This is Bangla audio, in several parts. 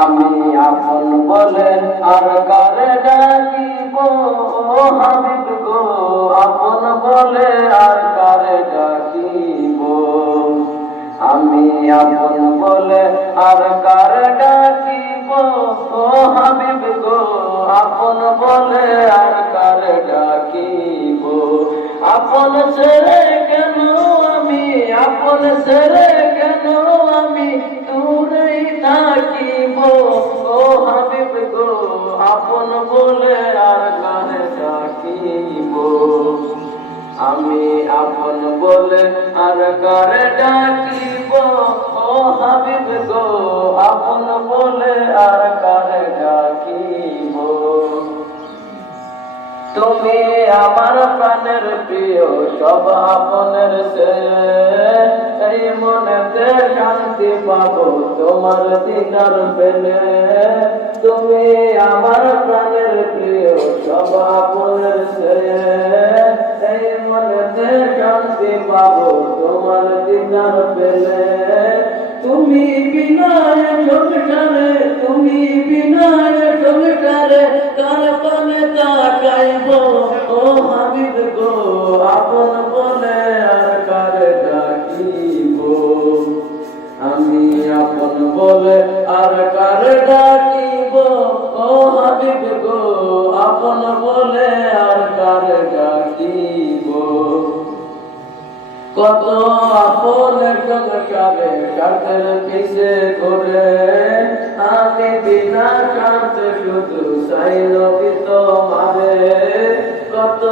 আমি আপন বলে আর কারে ডাকিব, ও হাবিব গো আপন বলে আর কারে ডাকিব। আমি আপন বলে আর কারে ডাকিব, ও হাবিব গো আপন বলে আর কারে ডাকিব। আপন ছেড়ে কেন আমি, আপন ছেড়ে কেন আমি দূরেই থাকিব, ও হাবিব গো আপন বলে আর কারে ডাকিব। আমি আপন বলে আর কারে ডাকিব, ও হাবিব গো আপন বলে আর কারে ডাকিব। তুমি আমার প্রাণের প্রিয় সব আপনের চেয়ে, এই মনেতে শান্তি পাবো তোমার দিদার পেলে। তুমি আমার প্রাণের প্রিয় সব আপনের চেয়ে, এই মনেতে শান্তি পাবো তোমার দিদার পেলে। তুমি বিনা সংসারে, তুমি বিনা সংসারে কার পানে তাকাইব, ও হাবিব গো আপন বলে আর কারে ডাকিব। আমি আপন বলে আর কারে ডাকিব, ও হাবিব গো আপন বলে আর কারে ডাকিব। কত আপনের সংসারে স্বার্থের পিছে ঘুরে, আমি বিনা স্বার্থে শুধু চাই নবী তোমারে। কত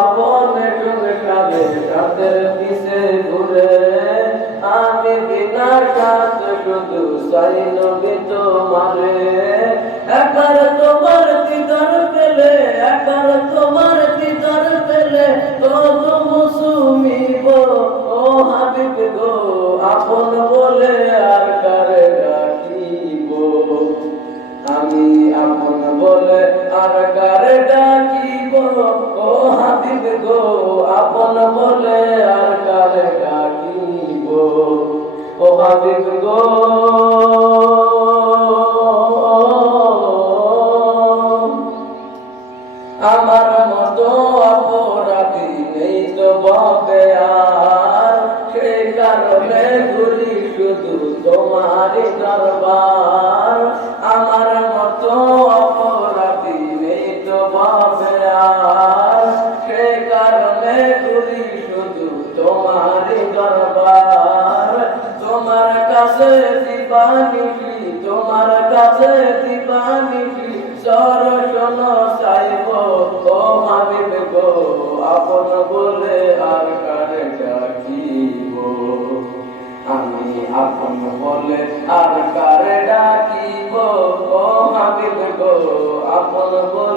আপনের সংসারে স্বার্থের পিছে ঘুরে, আমি বিনা স্বার্থে শুধু চাই নবী তোমারে। একবার তোমার দিদার পেলে, একবার তোমার দিদার পেলে কত মুসুমিব, ও হাবিব গো আপন বলে আর কারে ডাকিব। আমি আপন বলে আর কারে ডাকিব, ও হাবিব গো আপন বলে আর কারে ডাকিব। ও হাবিব গো আমার মতো অপরাধী নেই তো ববে আর, সেই কারণে ঘুরি শুধু তোমারই দরবার। আমার মতো অপরাধী নেই তো ববে আর, সেই কারণে ঘুরি শুধু তোমারই দরবার। তোমার কাছে দিবানিশি, তোমার কাছে দিবানিশি দর্শন চাইব, ও হাবিব গো আপন বলে আর কারে ডাকিব। আমি আপন বলে আর কারে ডাকিব, ও হাবিব গো আপন বলে